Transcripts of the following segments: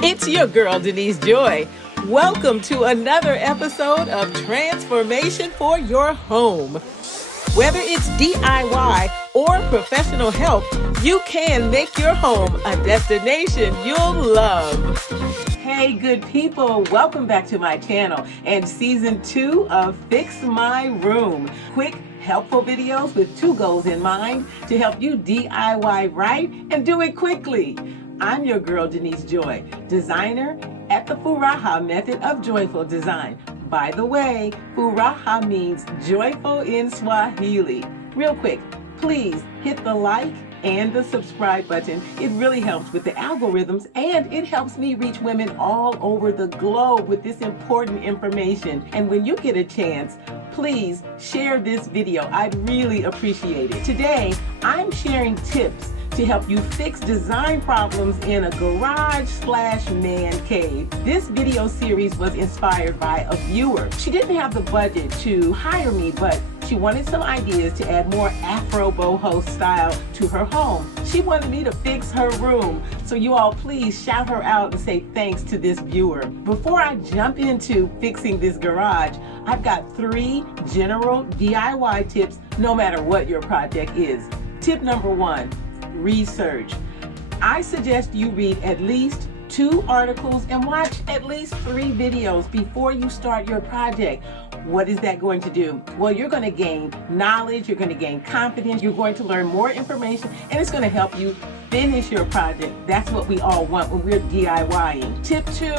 It's your girl, Denise Joy. Welcome to another episode of Transformation for Your Home. Whether it's DIY or professional help, you can make your home a destination you'll love. Hey, good people, welcome back to my channel and season 2 of Fix My Room. Quick, helpful videos with 2 goals in mind to help you DIY right and do it quickly. I'm your girl, Denise Joy, designer at the Furaha method of joyful design. By the way, Furaha means joyful in Swahili. Real quick, please hit the like and the subscribe button. It really helps with the algorithms and it helps me reach women all over the globe with this important information. And when you get a chance, please share this video. I'd really appreciate it. Today, I'm sharing tips to help you fix design problems in a garage/man cave. This video series was inspired by a viewer. She didn't have the budget to hire me, but she wanted some ideas to add more Afro boho style to her home. She wanted me to fix her room. So you all please shout her out and say thanks to this viewer. Before I jump into fixing this garage, I've got 3 general DIY tips no matter what your project is. Tip number 1. Research. I suggest you read at least 2 articles and watch at least 3 videos before you start your project. What is that going to do? Well, you're going to gain knowledge, you're going to gain confidence, you're going to learn more information, and it's going to help you finish your project. That's what we all want when we're DIYing. Tip 2,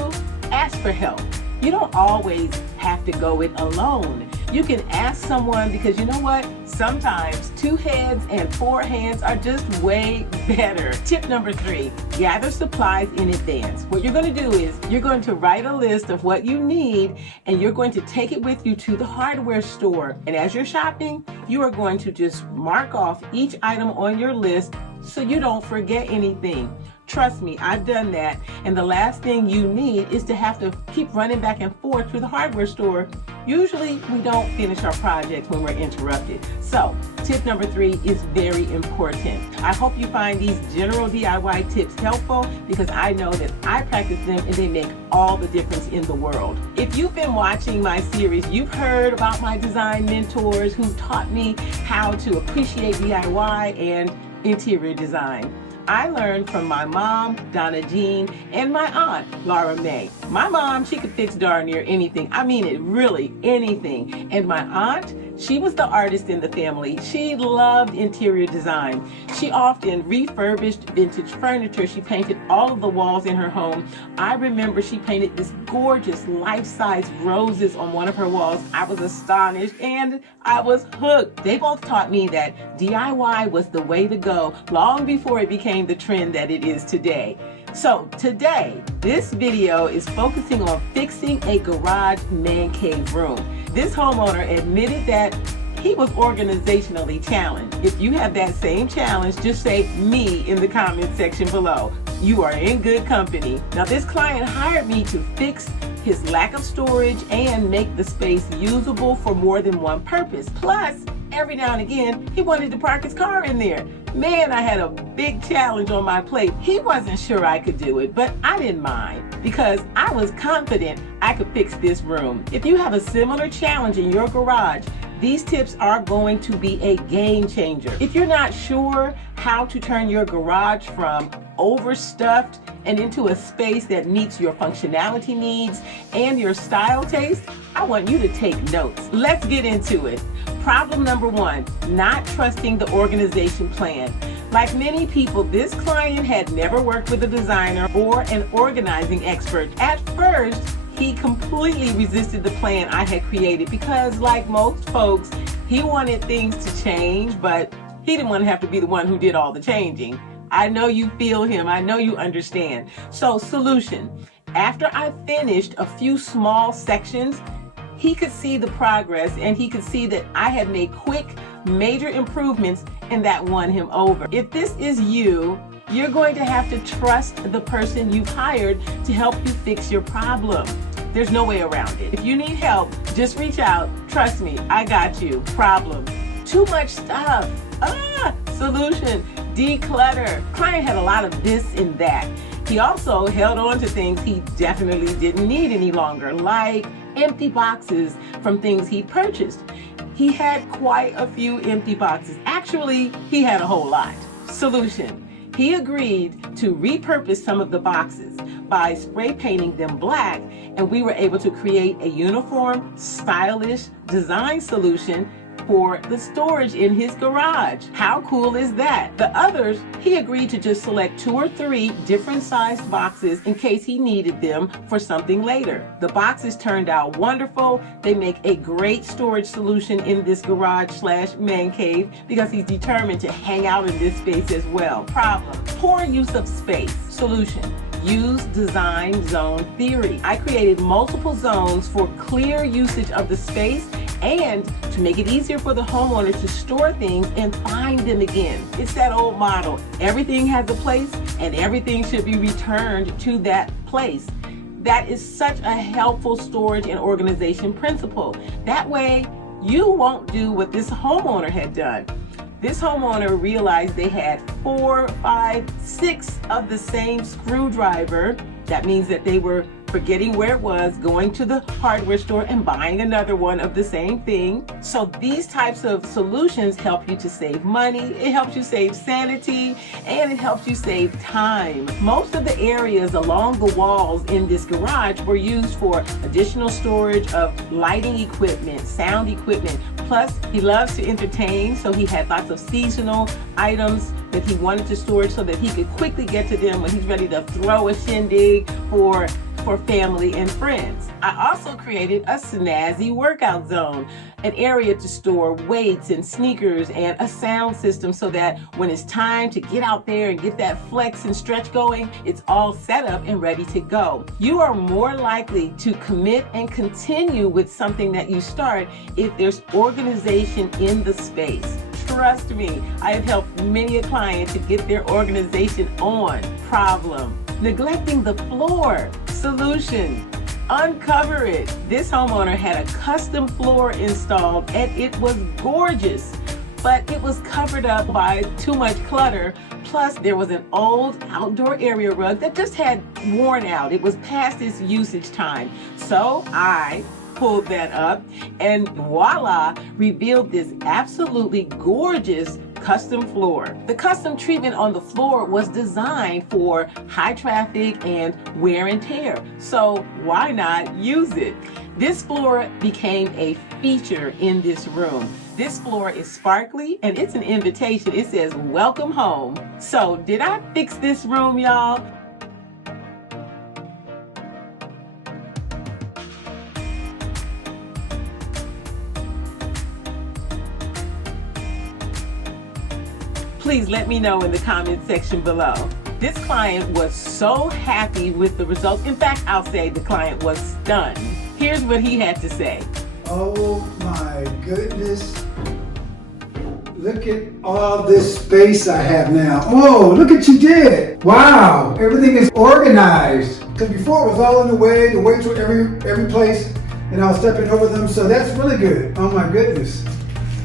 ask for help. You don't always have to go it alone. You can ask someone because you know what? Sometimes 2 heads and 4 hands are just way better. Tip number 3, gather supplies in advance. What you're going to do is you're going to write a list of what you need and you're going to take it with you to the hardware store. And as you're shopping, you are going to just mark off each item on your list so you don't forget anything. Trust me, I've done that. And the last thing you need is to have to keep running back and forth to the hardware store. Usually we don't finish our projects when we're interrupted. So tip number 3 is very important. I hope you find these general DIY tips helpful because I know that I practice them and they make all the difference in the world. If you've been watching my series, you've heard about my design mentors who taught me how to appreciate DIY and interior design. I learned from my mom, Donna Jean, and my aunt, Laura May. My mom, she could fix darn near anything. I mean it, really, anything. And my aunt, she was the artist in the family. She loved interior design. She often refurbished vintage furniture. She painted all of the walls in her home. I remember she painted this gorgeous life-size roses on one of her walls. I was astonished and I was hooked. They both taught me that DIY was the way to go long before it became the trend that it is today. So today, this video is focusing on fixing a garage man cave room. This homeowner admitted that he was organizationally challenged. If you have that same challenge, just say me in the comment section below. You are in good company. Now this client hired me to fix his lack of storage and make the space usable for more than one purpose. Plus, every now and again, he wanted to park his car in there. Man, I had a big challenge on my plate. He wasn't sure I could do it, but I didn't mind because I was confident I could fix this room. If you have a similar challenge in your garage, these tips are going to be a game changer. If you're not sure how to turn your garage from overstuffed and into a space that meets your functionality needs and your style taste, I want you to take notes. Let's get into it. Problem number 1, not trusting the organization plan. Like many people, this client had never worked with a designer or an organizing expert. At first, he completely resisted the plan I had created because, like most folks, he wanted things to change, but he didn't want to have to be the one who did all the changing. I know you feel him. I know you understand. So, solution. After I finished a few small sections, he could see the progress and he could see that I had made quick, major improvements and that won him over. If this is you, you're going to have to trust the person you've hired to help you fix your problem. There's no way around it. If you need help, just reach out. Trust me, I got you. Problem. Too much stuff. Solution. Declutter. Client had a lot of this and that. He also held on to things he definitely didn't need any longer, like empty boxes from things he purchased. He had quite a few empty boxes. Actually, he had a whole lot. Solution. He agreed to repurpose some of the boxes by spray painting them black, and we were able to create a uniform, stylish design solution for the storage in his garage. How cool is that? The others, he agreed to just select 2 or 3 different sized boxes in case he needed them for something later. The boxes turned out wonderful. They make a great storage solution in this garage/man cave because he's determined to hang out in this space as well. Problem: poor use of space. Solution: use design zone theory. I created multiple zones for clear usage of the space and to make it easier for the homeowner to store things and find them again. It's that old model. Everything has a place and everything should be returned to that place. That is such a helpful storage and organization principle. That way, you won't do what this homeowner had done. This homeowner realized they had 4, 5, 6 of the same screwdriver. That means that they were forgetting where it was, going to the hardware store and buying another one of the same thing. So these types of solutions help you to save money, it helps you save sanity, and it helps you save time. Most of the areas along the walls in this garage were used for additional storage of lighting equipment, sound equipment. Plus, he loves to entertain, so he had lots of seasonal items that he wanted to store so that he could quickly get to them when he's ready to throw a shindig for family and friends. I also created a snazzy workout zone, an area to store weights and sneakers and a sound system so that when it's time to get out there and get that flex and stretch going, it's all set up and ready to go. You are more likely to commit and continue with something that you start if there's organization in the space. Trust me, I have helped many a client to get their organization on. Problem: neglecting the floor. Solution: uncover it. This homeowner had a custom floor installed and it was gorgeous, but it was covered up by too much clutter. Plus, there was an old outdoor area rug that just had worn out. It was past its usage time. So I pulled that up and voila, revealed this absolutely gorgeous custom floor. The custom treatment on the floor was designed for high traffic and wear and tear. So why not use it? This floor became a feature in this room. This floor is sparkly and it's an invitation. It says, "Welcome home." So did I fix this room, y'all? Please let me know in the comment section below. This client was so happy with the results. In fact, I'll say the client was stunned. Here's what he had to say. Oh my goodness. Look at all this space I have now. Oh, look what you did. Wow, everything is organized. Because before it was all in the weights were every place, and I was stepping over them, so that's really good. Oh my goodness.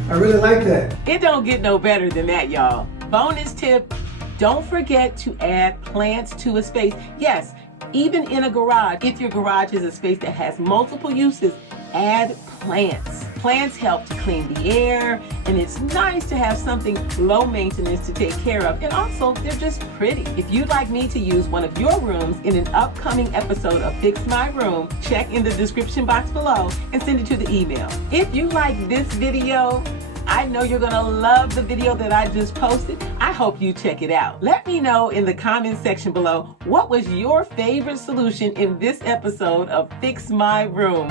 I really like that. It don't get no better than that, y'all. Bonus tip, don't forget to add plants to a space. Yes, even in a garage, if your garage is a space that has multiple uses, add plants. Plants help to clean the air, and it's nice to have something low maintenance to take care of. And also, they're just pretty. If you'd like me to use one of your rooms in an upcoming episode of Fix My Room, check in the description box below and send it to the email. If you like this video, I know you're gonna love the video that I just posted. I hope you check it out. Let me know in the comment section below, what was your favorite solution in this episode of Fix My Room?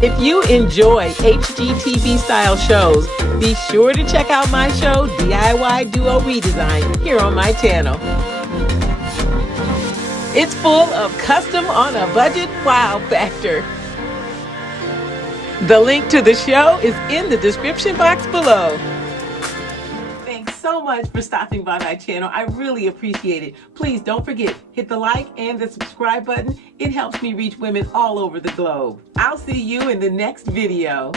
If you enjoy HGTV style shows, be sure to check out my show, DIY DUO Redesign, here on my channel. It's full of custom on a budget wow factor. The link to the show is in the description box below. Thanks so much for stopping by my channel. I really appreciate it. Please don't forget, hit the like and the subscribe button. It helps me reach women all over the globe. I'll see you in the next video.